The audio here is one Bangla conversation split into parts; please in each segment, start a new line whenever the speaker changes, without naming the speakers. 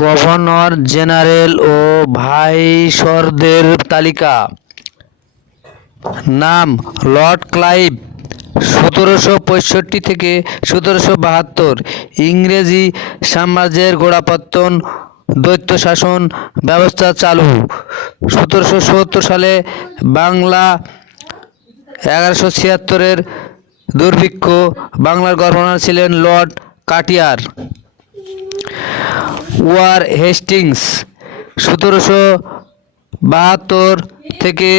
গভর্নর জেনারেল ও ভাইসরদের তালিকা। নাম, লর্ড ক্লাইভ, সতেরোশো পঁয়ষট্টি থেকে সতেরোশো বাহাত্তর। ইংরেজি সাম্রাজ্যের গোড়াপত্তন দৈত্য শাসন ব্যবস্থা চালু। সতেরোশো সত্তর সালে বাংলা এগারোশো ছিয়াত্তরের দুর্ভিক্ষ বাংলার গভর্নর ছিলেন লর্ড কাটিয়ার। ওয়ার হেস্টিংস, সতেরোশো বাহাত্তর থেকে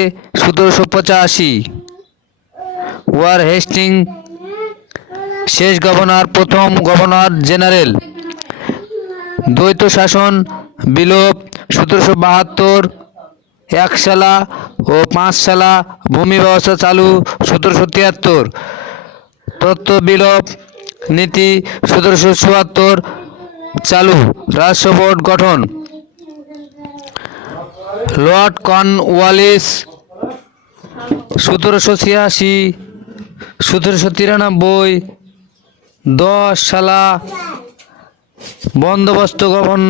সতেরোশো পঁচাশি। ওয়ার হেস্টিং, শেষ গভর্নর, প্রথম গভর্নর জেনারেল। দ্বৈত শাসন, বিলোপ, সতেরোশো বাহাত্তর এক সালা ও পাঁচ সালা ভূমি ব্যবস্থা চালু, সতেরোশো তিয়াত্তর। তত্ত্ব বিলোপ, নীতি, সতেরোশো চুয়াত্তর। চালু, রাষ্ট্র বোর্ড গঠন। লর্ড কর্নওয়ালিস, সতেরোশো ছিয়াশি, সতেরোশো তিরানব্বই, দশ সালা বন্দোবস্ত গঠন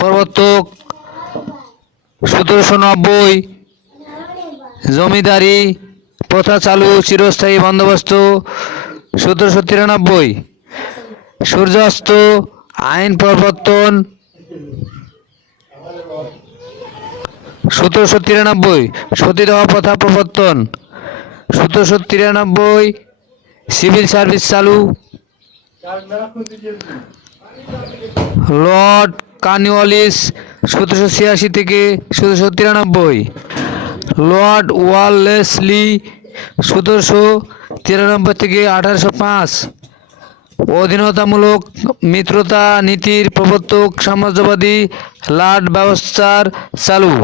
প্রবর্তক, সতেরোশো নব্বই, জমিদারি প্রথা চালু, চিরস্থায়ী বন্দোবস্ত, সতেরোশো তিরানব্বই। সূর্যাস্ত, আইন প্রবর্তন। সতেরোশো তিরানব্বই, সতীদাহ প্রথা প্রবর্তন। সতেরোশো তিরানব্বই, সিভিল সার্ভিস চালু। লর্ড কার্নিওয়ালিস সতেরোশো ছিয়াশি থেকে সতেরোশো তিরানব্বই। লর্ড ওয়ালেসলি সতেরোশো তিরানব্বই থেকে আঠারোশো পাঁচ। অধীনতামূলক মিত্রতা নীতির প্রবর্তক সাম্রাজ্যবাদী লাট ব্যবস্থার চালু।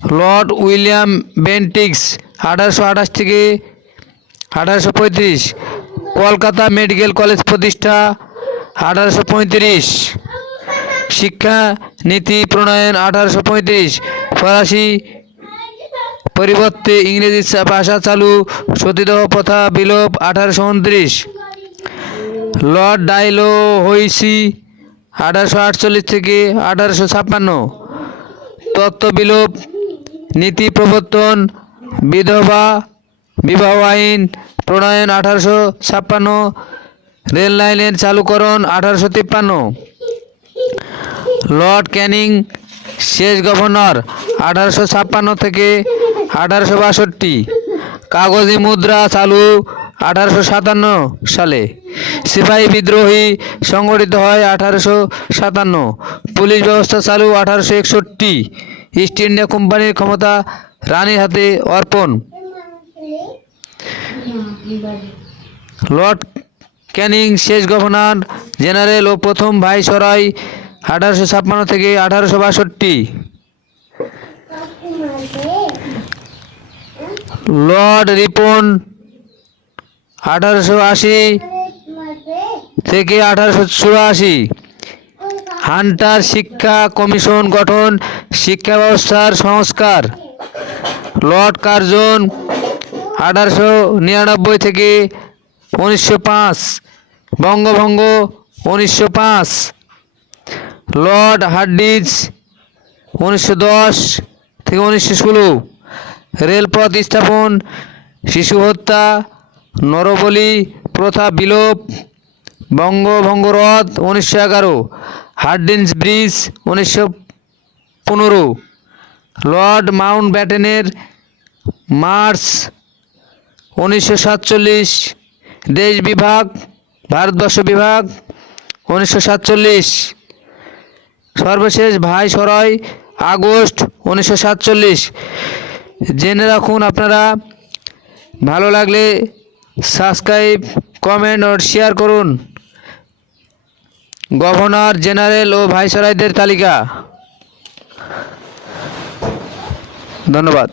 লর্ড উইলিয়াম বেন্টিক্স আঠারোশো আঠাশ থেকে আঠারোশো পঁয়ত্রিশ। কলকাতা মেডিকেল কলেজ প্রতিষ্ঠা আঠারোশো পঁয়ত্রিশ। শিক্ষা নীতি প্রণয়ন আঠারোশো পঁয়ত্রিশ। ফরাসি পরিবর্তে ইংরেজি ভাষা চালু সতীদাহ প্রথা, বিলোপ, আঠারোশো উনত্রিশ। লর্ড ডাইলো হইসি আঠারোশো আটচল্লিশ থেকে আঠারোশো ছাপ্পান্ন। তত্ত্ব বিলোপ, নীতি প্রবর্তন, বিধবা, বিবাহ আইন, প্রণয়ন আঠারোশো ছাপ্পান্ন। রেল লাইনের চালুকরণ আঠারোশো তিপ্পান্ন। লর্ড ক্যানিং, শেষ গভর্নর, আঠারোশো ছাপ্পান্ন থেকে আঠারোশো বাষট্টি। কাগজি মুদ্রা চালু আঠারোশো সাতান্ন সালে। সিপাহী বিদ্রোহী সংগঠিত হয় আঠারোশো সাতান্ন। পুলিশ ব্যবস্থা চালু আঠারোশো একষট্টি। ইস্ট ইন্ডিয়া কোম্পানির ক্ষমতা রানীর হাতে অর্পণ। লর্ড ক্যানিং শেষ গভর্নর জেনারেল ও প্রথম ভাইসরয় আঠারোশো ছাপ্পান্ন থেকে আঠারোশো বাষট্টি। লর্ড রিপন আঠারোশো আশি থেকে আঠারোশো চুরাশি। হান্টার শিক্ষা কমিশন গঠন, শিক্ষা ব্যবস্থার সংস্কার। লর্ড কার্জন আঠারোশো নিরানব্বই থেকে উনিশশো পাঁচ, বঙ্গভঙ্গ উনিশশো পাঁচ। লর্ড হার্ডিজ উনিশশো দশ থেকে উনিশশো ষোলো। রেলপথ স্থাপন, শিশু হত্যা, নরবলি প্রথা বিলোপ, বঙ্গভঙ্গ রথ উনিশশো এগারো হার্ডিন্স ব্রিজ উনিশশো পনেরো, লর্ড মাউন্ট ব্যাটেনের মার্চ উনিশশো সাতচল্লিশ, দেশ বিভাগ, ভারতবর্ষ বিভাগ উনিশশো সাতচল্লিশ, সর্বশেষ ভাই সরয় আগস্ট উনিশশো সাতচল্লিশ জেনে রাখুন আপনারা। ভালো লাগলে সাবস্ক্রাইব কমেন্ট ও শেয়ার করুন। গভর্নর জেনারেল ও ভাইসরয়দের তালিকা। ধন্যবাদ।